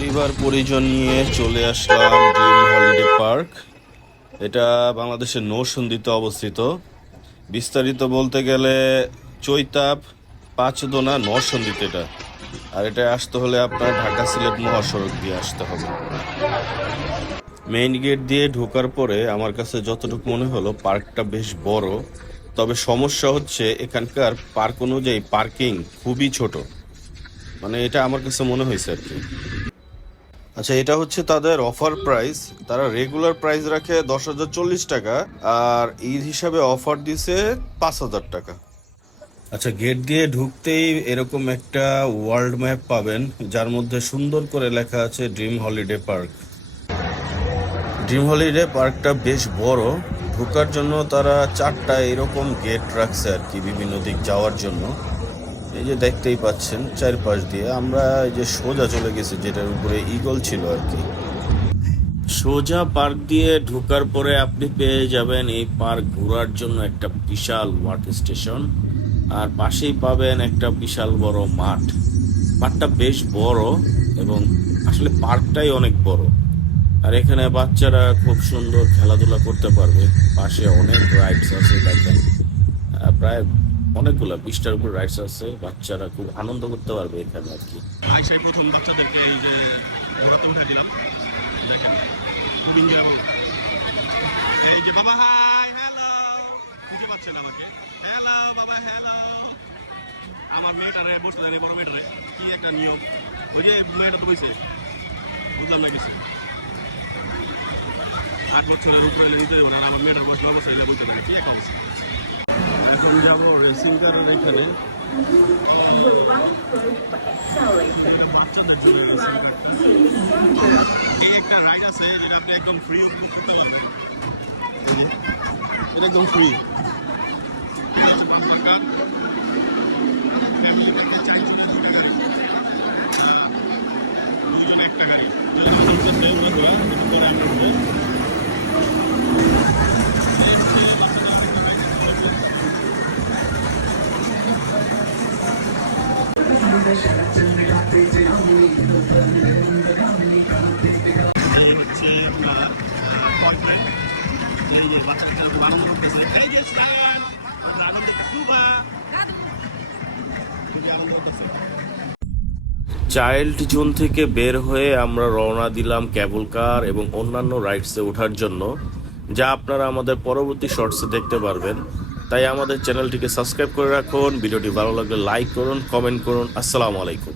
পরিবার পরিজন নিয়ে চলে আসলাম ড্রিম হলিডে পার্ক। এটা বাংলাদেশের নৌসন্দিতে অবস্থিত। বিস্তারিত বলতে গেলে চৈতাপ পাঁচদোনা নরসন্দিতে এটা। আর এটা আসতে হলে আপনার ঢাকা সিলেট মহাসড়ক দিয়ে আসতে হবে। মেইন গেট দিয়ে ঢোকার পরে আমার কাছে যতটুকু মনে হলো পার্কটা বেশ বড়, তবে সমস্যা হচ্ছে এখানকার পার্ক অনুযায়ী পার্কিং খুবই ছোট। মানে এটা আমার কাছে মনে হয়েছে আর কি। আচ্ছা, এটা হচ্ছে তাদের অফার প্রাইস। তারা রেগুলার প্রাইস রাখে 10,040 টাকা, আর ঈদ হিসাবে অফার দিছে 5,000 টাকা। আচ্ছা, গেট দিয়ে ঢুকতেই এরকম একটা ওয়ার্ল্ড ম্যাপ পাবেন, যার মধ্যে সুন্দর করে লেখা আছে dream holiday park. Dream holiday পার্কটা বেশ বড়। ঢোকার জন্য তারা 4টা এরকম গেট রাখছে আর কি, বিভিন্ন দিক যাওয়ার জন্য। এই যে দেখতেই পাচ্ছেন চারপাশ দিয়ে আমরা এই যে সোজা চলে গেছি, যেটার উপরে ঈগল ছিল আর কি। সোজা পার্ক দিয়ে ঢোকার পরে আপনি পেয়ে যাবেন এই পার্ক ঘোরার জন্য একটা বিশাল ওয়ার্ক স্টেশন, আর পাশেই পাবেন একটা বিশাল বড় মাঠ। মাঠটা বেশ বড় এবং আসলে পার্কটাই অনেক বড়। আর এখানে বাচ্চারা খুব সুন্দর খেলাধুলা করতে পারবে। পাশে অনেক রাইডস আছে, দেখেন প্রায় অনেকগুলো 20টার উপর রাইডস আছে। বাচ্চারা খুব আনন্দ করতে পারবে এখানে আর কি। সেই প্রথম বাচ্চাদেরকে এই যে ঘোরাতে উঠে দিলাম, দেখেন খুব এনজয়েবল। এই যে বাবা হাই হ্যালো, খুঁজে পাচ্ছেন আমাকে? হ্যালো বাবা হ্যালো। আমার মেয়েটারে বসতে দেয়নি, বড় মেয়েটারে কি একটা নিয়ম। ওই যে মেয়েটা তো বইছে, বুঝলাম না কিছু। 8 বছরের উপরে এলে নিতে দেবো না, আমার মেয়েটার বয়স 9 বছর এলে বইতে দেবে, কি একটা অবস্থা। এখন যাবো রেসিং কারের এখানে। বাচ্চাদের জন্য এই একটা রাইড আছে যেটা আপনি একদম ফ্রি উপভোগ করতে পারবেন। এটা একদম ফ্রি। দুজনে একটা গাড়ি, চাইল্ড জোন থেকে বের হয়ে আমরা রওনা দিলাম কেবল কার এবং অন্যান্য রাইডসে ওঠার জন্য, যা আপনারা আমাদের পরবর্তী শর্টসে দেখতে পারবেন। তাই আমাদের চ্যানেলটিকে সাবস্ক্রাইব করে রাখুন। ভিডিওটি ভালো লাগলে লাইক করুন, কমেন্ট করুন। আসসালামু আলাইকুম।